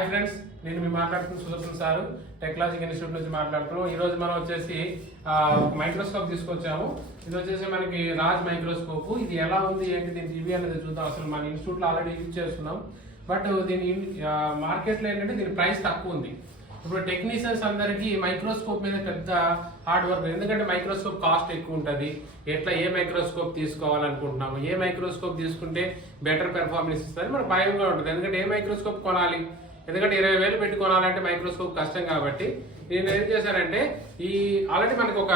Hi friends, నేను మీ మాట్లాడుతున్న Sudarshan sir TechLogic institute నుంచి మాట్లాడుతున్నాం. ఈ రోజు మనం వచ్చేసి మైక్రోస్కోప్ తీసుకొచ్చాము. ఇది వచ్చేసి మనకి రాజ్ మైక్రోస్కోప్. ఇది ఎలా ఉంది ఏంటి దీని రివ్యూ అనేది చూద్దాం. అసలు మన ఇన్స్టిట్యూట్ లో ఆల్రెడీ యూజ్ చేస్తున్నాం, బట్ దీని మార్కెట్ లో ఏంటంటే దీని ప్రైస్ తక్కువ ఉంది. ఇప్పుడు టెక్నీషియన్స్ అందరికీ మైక్రోస్కోప్ మీద పెద్ద హార్డ్ వర్క్, ఎందుకంటే మైక్రోస్కోప్ కాస్ట్ ఎక్కువ ఉంటుంది. ఎట్లా ఏ మైక్రోస్కోప్ తీసుకోవాలనుకుంటున్నాము, ఏ మైక్రోస్కోప్ తీసుకుంటే బెటర్ పెర్ఫార్మెన్స్ ఇస్తుంది మనకు భయంగా ఉంటుంది. ఎందుకంటే ఏ మైక్రోస్కోప్ కొనాలి, ఎందుకంటే 20,000 పెట్టి కొనాలంటే మైక్రోస్కోప్ కష్టం. కాబట్టి నేను ఏం చేశానంటే, ఈ ఆల్రెడీ మనకు ఒక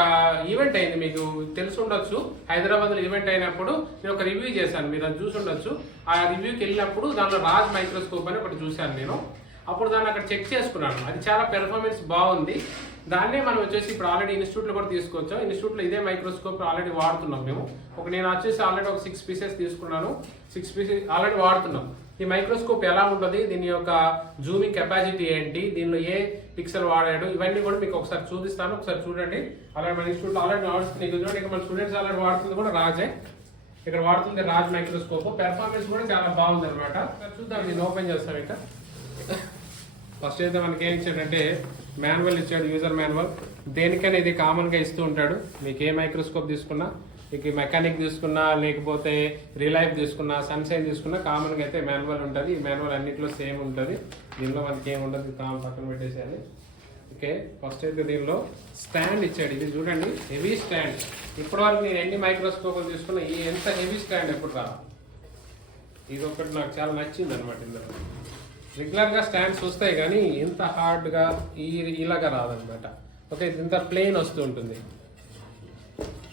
ఈవెంట్ అయింది, మీకు తెలిసి ఉండొచ్చు. హైదరాబాద్లో ఈవెంట్ అయినప్పుడు నేను ఒక రివ్యూ చేశాను, మీరు అది చూసి ఉండొచ్చు. ఆ రివ్యూకి వెళ్ళినప్పుడు దానిలో రాజ్ మైక్రోస్కోప్ అని ఒకటి చూశాను నేను. అప్పుడు దాన్ని అక్కడ చెక్ చేసుకున్నాను, అది చాలా పెర్ఫార్మెన్స్ బాగుంది. దాన్నే మనం వచ్చేసి ఇప్పుడు ఆల్రెడీ ఇన్స్టిట్యూట్లో కూడా తీసుకొచ్చాం. ఇన్స్టిట్యూట్లో ఇదే మైక్రోస్కోప్ ఆల్రెడీ వాడుతున్నాం మేము. నేను వచ్చేసి ఆల్రెడీ ఒక 6 పీసెస్ తీసుకున్నాను. 6 పీసెస్ ఆల్రెడీ వాడుతున్నాం. ఈ మైక్రోస్కోప్ ఎలా ఉంటుంది, దీని యొక్క జూమింగ్ కెపాసిటీ ఏంటి, దీనిలో ఏ పిక్సెల్ వాడాడు, ఇవన్నీ కూడా మీకు ఒకసారి చూపిస్తాను. ఒకసారి చూడండి. అలాగే మన ఇన్స్టిట్యూట్లో ఆల్రెడీ వాడుతుంది, చూడండి. ఇక్కడ మన స్టూడెంట్స్ ఆల్రెడీ వాడుతుంది కూడా రాజే. ఇక్కడ వాడుతుంది రాజ్ మైక్రోస్కోప్. పెర్ఫార్మెన్స్ కూడా చాలా బాగుంది అనమాట. చూద్దాం, నేను ఓపెన్ చేస్తాను. ఇంకా ఫస్ట్ అయితే మనకి ఏం ఇచ్చాడంటే మాన్యువల్ ఇచ్చాడు, యూజర్ మాన్యువల్. దేనికైనా ఇది కామన్గా ఇస్తూ ఉంటాడు. మీకు ఏ మైక్రోస్కోప్ తీసుకున్నా, మీకు మెకానిక్ తీసుకున్నా, లేకపోతే రిలైఫ్ తీసుకున్నా, సన్షైన్ తీసుకున్నా, కామన్గా అయితే మాన్యువల్ ఉంటుంది. ఈ మాన్యువల్ అన్నింటిలో సేమ్ ఉంటుంది. దీనిలో మనకి ఏమి ఉండదు, పక్కన పెట్టేసేయాలి. ఓకే, ఫస్ట్ అయితే దీనిలో స్టాండ్ ఇచ్చాడు. ఇది చూడండి, హెవీ స్టాండ్. ఇప్పటివరకు నేను ఎన్ని మైక్రోస్కోప్లు తీసుకున్నా ఈ ఎంత హెవీ స్టాండ్ ఎప్పుడు రా. ఇది ఒకటి నాకు చాలా నచ్చింది అనమాట. ఇందులో రెగ్యులర్గా స్టాండ్స్ వస్తాయి కానీ ఇంత హార్డ్గా ఇలాగా రాదనమాట. ఓకే, ఇంత ప్లెయిన్ వస్తూ ఉంటుంది.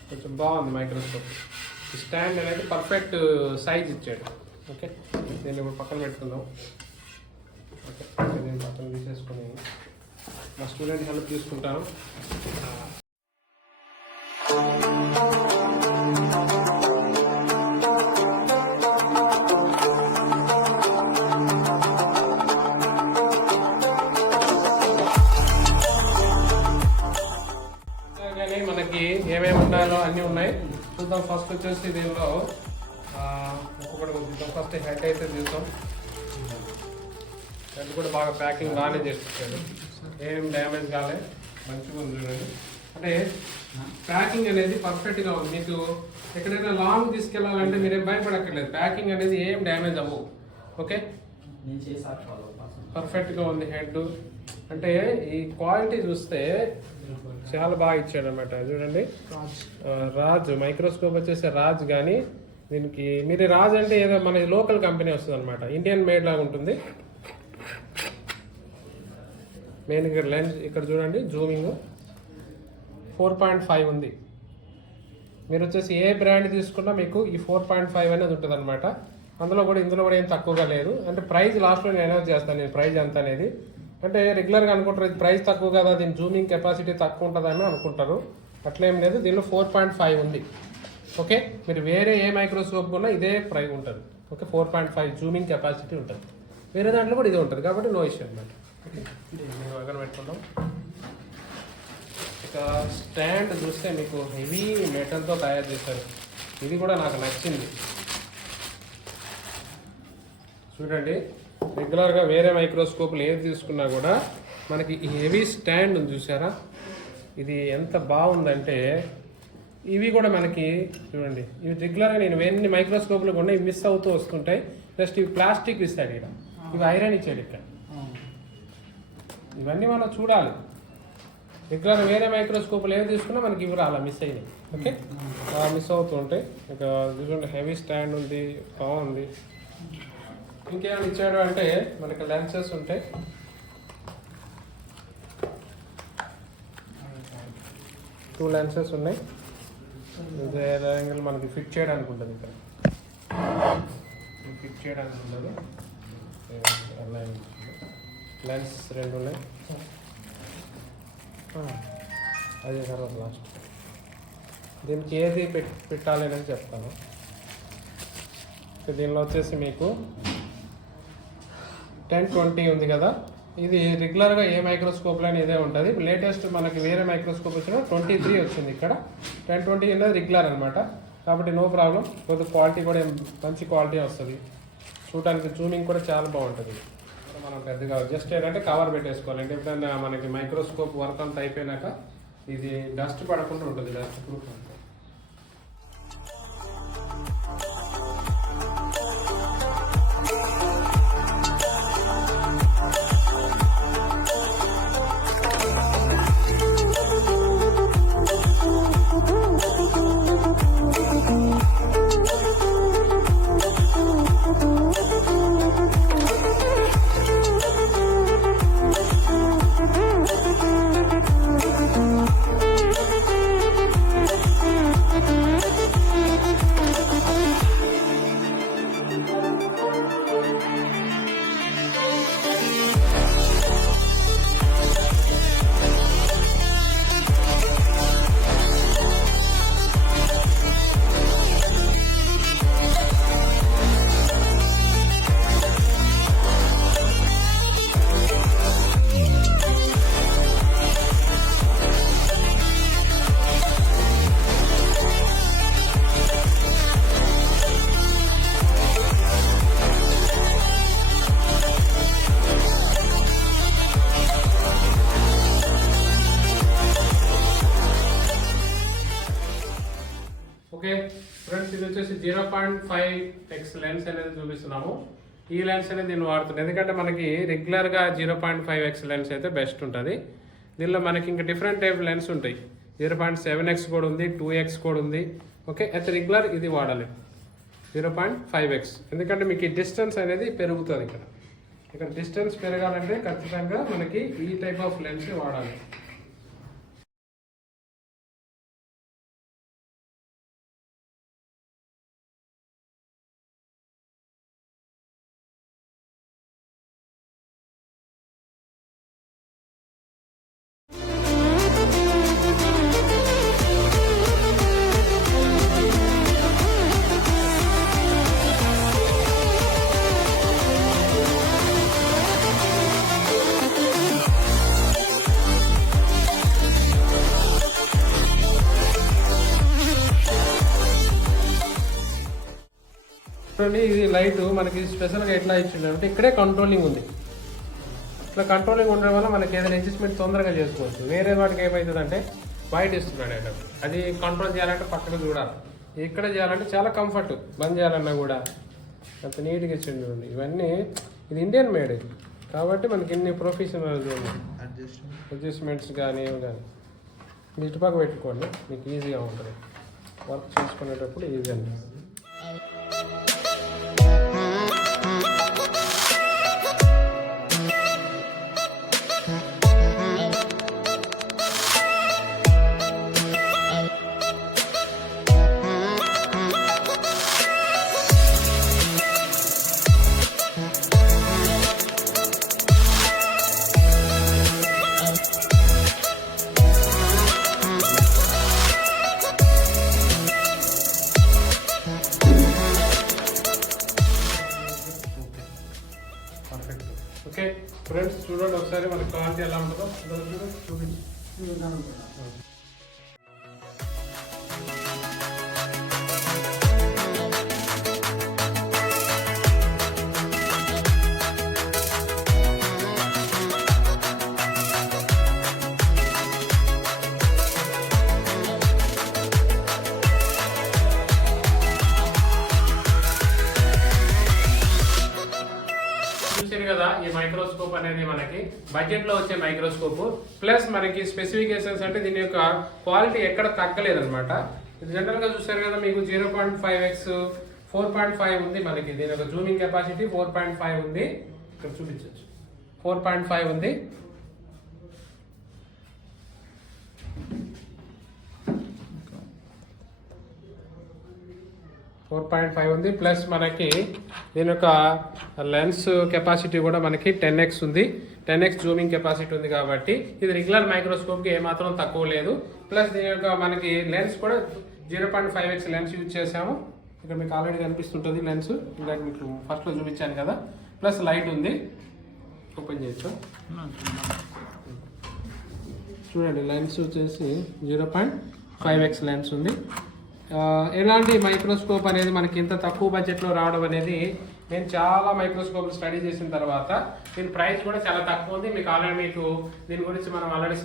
కొంచెం బాగుంది మైక్రోస్కోప్. ఈ స్టాండ్ అనేది పర్ఫెక్ట్ సైజ్ ఇచ్చాడు. ఓకే, నేను ఇప్పుడు పక్కన పెట్టుకుందాం. ఓకే, నేను పక్కన తీసేసుకుని మా స్టూడెంట్ హెల్ప్ తీసుకుంటాను. మనకి ఏమేమి ఉన్నాయో అన్నీ ఉన్నాయి, చూద్దాం. ఫస్ట్ వచ్చేసి దీనిలో ఒక్కొక్కటి చూద్దాం. ఫస్ట్ హెడ్ అయితే చూద్దాం. హెడ్ కూడా బాగా ప్యాకింగ్ బాగానే చేస్తాడు, ఏం డ్యామేజ్ కాలే, మంచిగా ఉంది చూడండి. అంటే ప్యాకింగ్ అనేది పర్ఫెక్ట్గా ఉంది. మీకు ఎక్కడైనా లాంగ్ తీసుకెళ్ళాలంటే మీరేం భయపడక్కర్లేదు, ప్యాకింగ్ అనేది ఏం డ్యామేజ్ అవ్వవు. ఓకే, పర్ఫెక్ట్గా ఉంది హెడ్. అంటే ఈ క్వాలిటీ చూస్తే చాలా బాగా ఇచ్చాడు అనమాట. చూడండి, రాజ్ మైక్రోస్కోప్ వచ్చేసి రాజ్. కానీ దీనికి మీరు రాజ్ అంటే ఏదో మన లోకల్ కంపెనీ వస్తుంది అనమాట, ఇండియన్ మేడ్ లాగా ఉంటుంది. మెయిన్ ఇక్కడ లెన్స్ ఇక్కడ చూడండి, జూమింగ్ 4.5 ఉంది. మీరు వచ్చేసి ఏ బ్రాండ్ తీసుకున్నా మీకు ఈ 4.5 అనేది ఉంటుంది అనమాట. ఇందులో కూడా ఏం తక్కువగా లేదు. అంటే ప్రైస్ లాస్ట్లో నేను అనౌన్స్ చేస్తాను, నేను ప్రైస్ ఎంత అనేది. అంటే రెగ్యులర్గా అనుకుంటారు ఇది ప్రైస్ తక్కువ కదా, దీని జూమింగ్ కెపాసిటీ తక్కువ ఉంటుందని అనుకుంటారు. అట్లేం లేదు, దీనిలో 4.5 ఉంది. ఓకే, మీరు వేరే ఏ మైక్రోస్కోప్ ఉన్నా ఇదే ప్రైస్ ఉంటుంది. ఓకే, 4.5 జూమింగ్ కెపాసిటీ ఉంటుంది. వేరే దాంట్లో కూడా ఇదే ఉంటుంది, కాబట్టి నో ఇష్యూ అనమాట. ఓకే, నేను అక్కడ పెట్టుకుంటాం. ఇక స్టాండ్ చూస్తే మీకు హెవీ మెటల్తో తయారు చేశారు. ఇది కూడా నాకు నచ్చింది. చూడండి, రెగ్యులర్గా వేరే మైక్రోస్కోప్లు ఏది తీసుకున్నా కూడా మనకి ఈ హెవీ స్టాండ్ ఉంది చూసారా, ఇది ఎంత బాగుందంటే. ఇవి కూడా మనకి చూడండి, ఇవి రెగ్యులర్గా నేను ఎన్ని మైక్రోస్కోప్లు కూడా ఇవి మిస్ అవుతూ వస్తుంటాయి. జస్ట్ ఇవి ప్లాస్టిక్ ఇస్తాడు ఇక్కడ, ఇవి ఐరన్ ఇచ్చాడు ఇక్కడ. ఇవన్నీ మనం చూడాలి. రెగ్యులర్గా వేరే మైక్రోస్కోప్లు ఏది తీసుకున్నా మనకి ఇవి అలా మిస్ అయినాయి. ఓకే, మిస్ అవుతూ ఉంటాయి. ఇక చూడండి, హెవీ స్టాండ్ ఉంది, బాగుంది. ఇంకేమైనా ఇచ్చాడు అంటే మనకి లెన్సెస్ ఉంటాయి. 2 లెన్సెస్ ఉన్నాయి. యాంగిల్ మనకి ఫిట్ చేయడానికి ఉంటుంది, ఇక్కడ ఫిట్ చేయడానికి ఉంటుంది. లెన్స్ 2 ఉన్నాయి. అదే తర్వాత లాస్ట్ దీనికి ఏది పెట్టాలి అనేది చెప్తాను. దీనిలో వచ్చేసి మీకు 1020 ఉంది కదా, ఇది రెగ్యులర్గా ఏ మైక్రోస్కోప్లో ఇదే ఉంటుంది. లేటెస్ట్ మనకి వేరే మైక్రోస్కోప్ వచ్చిన 23 వచ్చింది. ఇక్కడ 1020 అనేది రెగ్యులర్ అనమాట. కాబట్టి నో ప్రాబ్లం. కొద్ది క్వాలిటీ కూడా మంచి క్వాలిటీ వస్తుంది. చూడడానికి జూమింగ్ కూడా చాలా బాగుంటుంది. మనం పెద్దగా జస్ట్ ఏంటంటే కవర్ పెట్టేసుకోవాలి. అంటే ఎప్పుడైనా మనకి మైక్రోస్కోప్ వర్క్ అంతా అయిపోయినాక ఇది డస్ట్ పడకుండా ఉంటుంది, డస్ట్ ప్రూఫ్ అంతా. ఓకే ఫ్రెండ్స్, ఇది వచ్చేసి 0.5x లెన్స్ అనేది చూపిస్తున్నాము. ఈ లెన్స్ అనేది నేను వాడుతున్నాను ఎందుకంటే మనకి రెగ్యులర్గా 0.5x లెన్స్ అయితే బెస్ట్ ఉంటుంది. దీనిలో మనకి ఇంకా డిఫరెంట్ టైప్ లెన్స్ ఉంటాయి. 0.7x కూడా ఉంది, 2x కూడా ఉంది. ఓకే, అయితే రెగ్యులర్ ఇది వాడాలి 0.5x, ఎందుకంటే మీకు ఈ డిస్టెన్స్ అనేది పెరుగుతుంది. ఇక్కడ డిస్టెన్స్ పెరగాలంటే ఖచ్చితంగా మనకి ఈ టైప్ ఆఫ్ లెన్స్ వాడాలి. ఇది లైట్ మనకి స్పెషల్గా ఎట్లా ఇచ్చింది అంటే ఇక్కడే కంట్రోలింగ్ ఉంది. ఇట్లా కంట్రోలింగ్ ఉండడం వల్ల మనకి ఏదైనా అడ్జస్ట్మెంట్ తొందరగా చేసుకోవచ్చు. వేరే వాటికి ఏమవుతుందంటే బయట ఇస్తున్నాడు అంటే అది కంట్రోల్ చేయాలంటే పక్కన చూడాలి. ఇక్కడ చేయాలంటే చాలా కంఫర్ట్, బంద్ చేయాలన్నా కూడా అంత నీట్గా ఇచ్చింది. ఇవన్నీ ఇది ఇండియన్ మేడ్ కాబట్టి మనకి ఇన్ని ప్రొఫెషనల్ అడ్జస్ట్మెంట్స్ కానీ ఏమి కానీ మీ ఇటుపక్క పెట్టుకోండి, మీకు ఈజీగా ఉంటుంది వర్క్ చేసుకునేటప్పుడు ఈజీ అనిపిస్తుంది. ఓకే ఫ్రెండ్స్, చూడండి ఒకసారి మన క్వాలిటీ ఎలా ఉంటుందో చూపించి. కదా ఈ మైక్రోస్కోప్ అనేది మనకి బడ్జెట్ లో వచ్చే మైక్రోస్కోప్ ప్లస్ మనకి స్పెసిఫికేషన్స్ అంటే దీని యొక్క క్వాలిటీ ఎక్కడ తగ్గలేదన్నమాట. ఇది జనరల్ గా చూసారు కదా మీకు 0.5x 4.5 ఉంది. మనకి దీని యొక్క జూమింగ్ కెపాసిటీ 4.5 ఉంది. ఇక్కడ చూపించవచ్చు 4.5 ఉంది. ఉంది ప్లస్ మనకి దీని యొక్క లెన్స్ కెపాసిటీ కూడా మనకి 10x ఉంది. 10x జూమింగ్ కెపాసిటీ ఉంది కాబట్టి ఇది రెగ్యులర్ మైక్రోస్కోప్కి ఏమాత్రం తక్కువ లేదు. ప్లస్ దీని యొక్క మనకి లెన్స్ కూడా 0.5x లెన్స్ యూజ్ చేసాము. ఇక్కడ మీకు ఆల్రెడీ కనిపిస్తుంటుంది లెన్స్, ఇందాక మీకు ఫస్ట్లో చూపించాను కదా. ప్లస్ లైట్ ఉంది, ఓపెన్ చేయొచ్చు చూడండి. లెన్స్ వచ్చేసి 0.5x లెన్స్ ఉంది. ఎలాంటి మైక్రోస్కోప్ అనేది మనకి ఇంత తక్కువ బడ్జెట్లో రావడం అనేది నేను చాలా మైక్రోస్కోప్ స్టడీ చేసిన తర్వాత దీని ప్రైస్ కూడా చాలా తక్కువ ఉంది. మీకు ఆల్రెడీ మీకు దీని గురించి మనం ఆల్రెడీ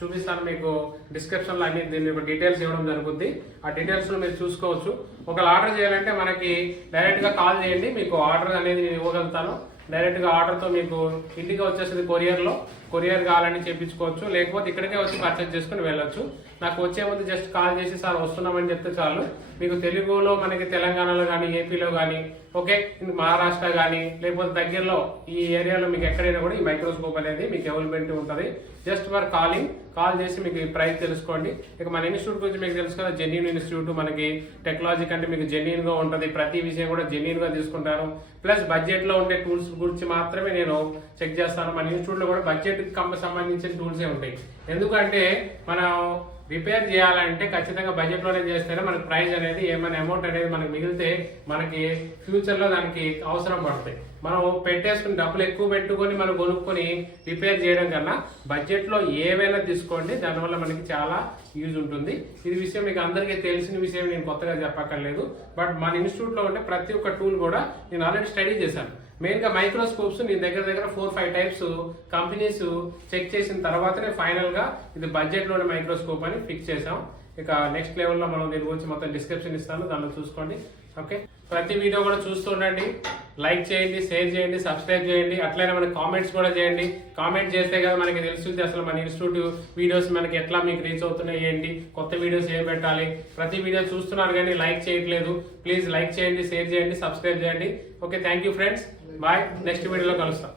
చూపిస్తాను. మీకు డిస్క్రిప్షన్లో అన్ని దీని డీటెయిల్స్ ఇవ్వడం జరుగుతుంది. ఆ డీటెయిల్స్లో మీరు చూసుకోవచ్చు. ఒకవేళ ఆర్డర్ చేయాలంటే మనకి డైరెక్ట్గా కాల్ చేయండి, మీకు ఆర్డర్ అనేది నేను ఇవ్వగలుగుతాను. డైరెక్ట్గా ఆర్డర్తో మీకు ఇంటికి వచ్చేసింది కొరియర్ కావాలని చేయించుకోవచ్చు, లేకపోతే ఇక్కడికే వచ్చి పర్చేజ్ చేసుకుని వెళ్ళొచ్చు. నాకు వచ్చే ముందు జస్ట్ కాల్ చేసి సార్ వస్తున్నామని చెప్తే చాలు. మీకు తెలుగులో మనకి తెలంగాణలో కానీ ఏపీలో కానీ ఓకే మహారాష్ట్ర కానీ లేకపోతే దగ్గరలో ఈ ఏరియాలో మీకు ఎక్కడైనా కూడా ఈ మైక్రోస్కోప్ అనేది మీకు అవైలబిలిటీ ఉంటుంది. జస్ట్ ఫర్ కాల్ చేసి మీకు ఈ ప్రైస్ తెలుసుకోండి. ఇక మన ఇన్స్టిట్యూట్ గురించి మీకు తెలుసు కదా, జెన్యూన్ ఇన్స్టిట్యూట్. మనకి టెక్నాలజిక్ అంటే మీకు జెన్యూన్గా ఉంటుంది, ప్రతి విషయం కూడా జెన్యూన్గా తీసుకుంటాను. ప్లస్ బడ్జెట్లో ఉండే టూల్స్ గురించి మాత్రమే నేను చెక్ చేస్తాను. మన ఇన్స్టిట్యూట్లో కూడా బడ్జెట్ సంబంధించిన టూల్సే ఉంటాయి. ఎందుకంటే మనం రిపేర్ చేయాలంటే ఖచ్చితంగా బడ్జెట్లోనే చేస్తేనే మనకి ప్రైస్ అనేది ఏమైనా అమౌంట్ అనేది మనకి మిగిలితే మనకి ఫ్యూచర్లో దానికి అవసరం పడుతుంది. మనం పెట్టేసుకుని డబ్బులు ఎక్కువ పెట్టుకొని మనం కొనుక్కొని రిపేర్ చేయడం కన్నా బడ్జెట్లో ఏవైనా తీసుకోండి, దానివల్ల మనకి చాలా యూజ్ ఉంటుంది. ఇది విషయం మీకు అందరికీ తెలిసిన విషయం, నేను కొత్తగా చెప్పక్కర్లేదు. బట్ మన ఇన్స్టిట్యూట్లో ఉంటే ప్రతి ఒక్క టూల్ కూడా నేను ఆల్రెడీ స్టడీ చేశాను. మెయిన్గా మైక్రోస్కోప్స్ నేను దగ్గర 4-5 టైప్స్ కంపెనీస్ చెక్ చేసిన తర్వాతనే ఫైనల్గా ఇది బడ్జెట్లోని మైక్రోస్కోప్ అని ఫిక్స్ చేసాం. ఇక నెక్స్ట్ లెవెల్లో మనం దీని గురించి మొత్తం డిస్క్రిప్షన్ ఇస్తాను, దానిలో చూసుకోండి. ఓకే, ప్రతి వీడియో కూడా చూస్తూ ఉండండి, లైక్ చేయండి, షేర్ చేయండి, సబ్స్క్రైబ్ చేయండి. అట్లనే మనకి కామెంట్స్ కూడా చేయండి. కామెంట్ చేస్తే కదా మనకి తెలుస్తుంది అసలు మన ఇన్స్టిట్యూట్ వీడియోస్ మనకి ఎట్లా మీకు రీచ్ అవుతున్నాయి, ఏంటి కొత్త వీడియోస్ ఏం పెట్టాలి. ప్రతి వీడియో చూస్తున్నారు కానీ లైక్ చేయట్లేదు. ప్లీజ్ లైక్ చేయండి, షేర్ చేయండి, సబ్స్క్రైబ్ చేయండి. Okay, thank you friends, bye. Next వీడియోలో కలుస్తాం.